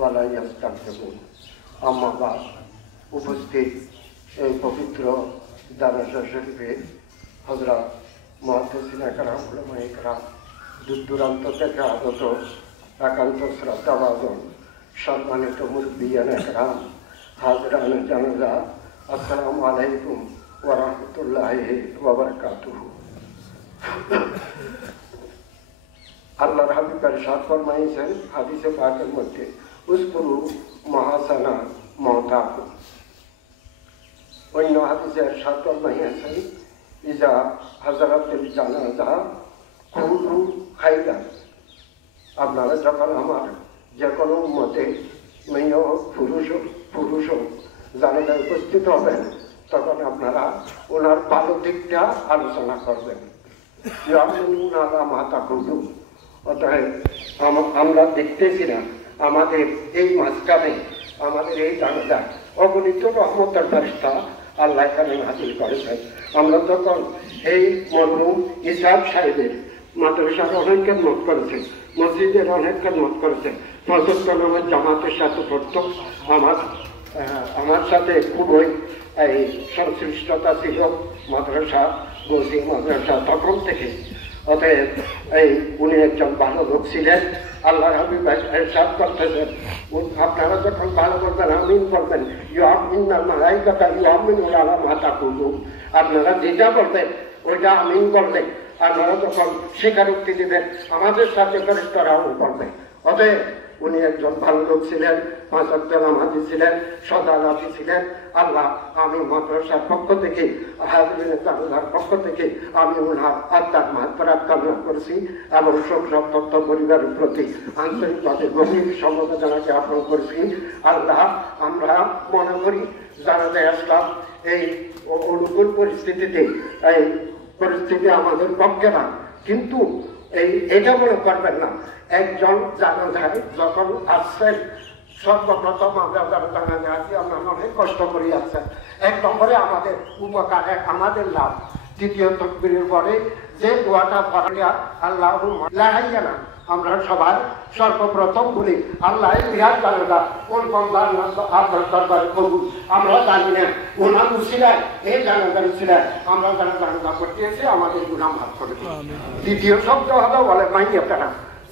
ওয়ালা ইয়াস্তাগফিরুন। আম্মা বাদ, উপস্থিত এই পবিত্র জানাজা শরীফে হযরত মুহাদ্দিসিন একরাম, উলামায়ে কেরাম, দূর দূরান্ত থেকে আগত একান্ত শ্রদ্ধাভাজন সম্মানিত মুরব্বিয়ান একরাম, হাজরান জানাজা, আসসালামু আলাইকুম ওয়া রাহমাতুল্লাহি ওয়া বারাকাতুহু। আল্লাহর হাবিব ইরশাদ ফরমাইছেন হাদিসে পাকের মধ্যে, উযকুরু মাহাসানা মাওতাকুম। অন্য হাদিসে ইরশাদ ফরমাইছেন, ইজা হাযারাতিল জানাজা কুলু খাইরান। আপনারা যখন আমার যে কোনো উম্মতে, মেয়ে হোক পুরুষ হোক, জানাজায় উপস্থিত হবেন, তখন আপনারা ওনার ভালো দিকটা আলোচনা করবেন। মাতা কুলু। অতএব আমরা দেখতেছি না আমাদের এই মাঝখানে, আমাদের এই জানাজায় অগণিত রহমতের ফেরেশতা আল্লাহ এখানে নাযিল করেছেন। আমরা তখন এই মরহুম ইসহাক সাহেবের মাদ্রাসার অনেক খেদমত করেছেন, মসজিদের অনেক খেদমত করেছেন, ফজর নামের জামাতের সাথে পড়ত। আমার সাথে খুবই এই সংশ্লিষ্টতা ছিল মাদ্রাসা, গোসি মাদ্রাসা তখন থেকে। অতএব উনি একজন ভালো লোক ছিলেন। আল্লাহ হাবিব ইরশাদ করতেছেন, আপনারা যখন ভালো করবেন আমিন করবেন, ইউআমিনুল মালাইকাতা ইউআমিনুনা আলা মা তাকুলুন। আপনারা যেটা বলবেন ওইটা আমিন করবেন। আপনারা যখন স্বীকারোক্তি দিবেন আমাদের সাথে ফেরেশতারাও করবে। অতএব উনি একজন ভালো লোক ছিলেন, 5 ওয়াক্ত নামাজি ছিলেন, সদালাতি ছিলেন। আল্লাহ, আমি মাদ্রাসার পক্ষ থেকে, হাজরিনের জানাজার পক্ষ থেকে আমি ওনার আত্মার মাগফিরাত কামনা করছি এবং শোক সন্তপ্ত পরিবারের প্রতি আন্তরিকভাবে গভীর সমবেদনা জ্ঞাপন করছি। আল্লাহ, আমরা মনে করি জানাজায় আসলাম এই অনুকূল পরিস্থিতিতে, এই পরিস্থিতি আমাদের পক্ষে না, কিন্তু এটা মনে করবেন না একজন জানাজায় যখন আসছেন, সর্বপ্রথম আমরা যারা জানাজায় আছি আমরা অনেক কষ্ট করে আসছেন। 1 নম্বরে আমাদের উপকার, আমাদের লাভ। দ্বিতীয় তাকবীরের পরে যে দোয়াটা পড়া, আল্লাহুম্মা লা হাইয়ানা, আমরা সবাই সর্বপ্রথম বলি আল্লাহ বিরাট জানাজা কোন বান্দার আপনার দরবারে কবুল। আমরা জানি না ওনার উসিলায়, এই জানাজার উসিলায় আমরা যারা জানাজা করতেছি আমাদের গুনাহ মাফ করে দিন। দ্বিতীয় শব্দ হলো বলে মাইয়াতারা,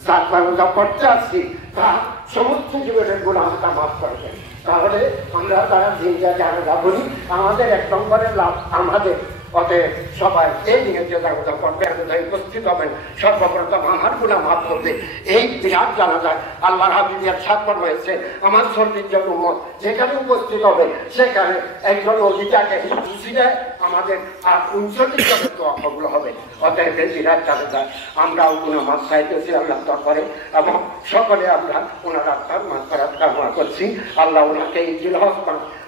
যার জানাজা করতে আসছি তা সমস্ত জীবনের গুনাহটা মাফ করবেন। তাহলে আমরা যারা দিনটা জানাজা বলি আমাদের 1 নম্বরের লাভ আমাদের। অতএব সবাই এই নিয়ে যে জানাজা করবে, উপস্থিত হবেন, সর্বপ্রথম আমার গুনাহ মাফ করবে। এই বিরাট জানাজায় আল্লাহর হাবিব ইরশাদ ফরমাইছে, আমার সর্বজন উম্মত যেখানে উপস্থিত হবে সেখানে একজন ওলিটাকে খুশিতে আমাদের আর 39 জনের দোয়া কবুল হবে। অতএব এই বিরাট জানাজায় আমরাও গুনাহ মাফ চাইতেছি আল্লাহর দরবারে এবং সকলে আমরা ওনার আত্মার মাগফিরাত কামনা করছি। আল্লাহ ওনাকে এই জিলহজ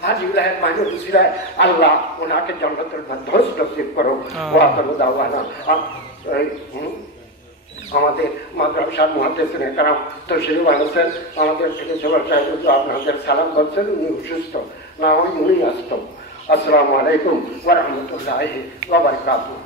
হাজিউল্লাহের মাইনে উসিলায় আল্লাহ ওনাকে জান্নাতুল ফেরদৌস নসিব করো। ওয়া আখিরু দাওয়ানা। আমাদের মাদ্রাসার মুহাদ্দিসিন একরাম তাশরীফ আনছেন, আমাদের প্রিন্সিপাল সাহেব আপনাদের সালাম করছেন, উনি অসুস্থ, না হয় উনি আসতো। আসসালামু আলাইকুম ওয়া রাহমাতুল্লাহি ওয়া বারাকাতুহু।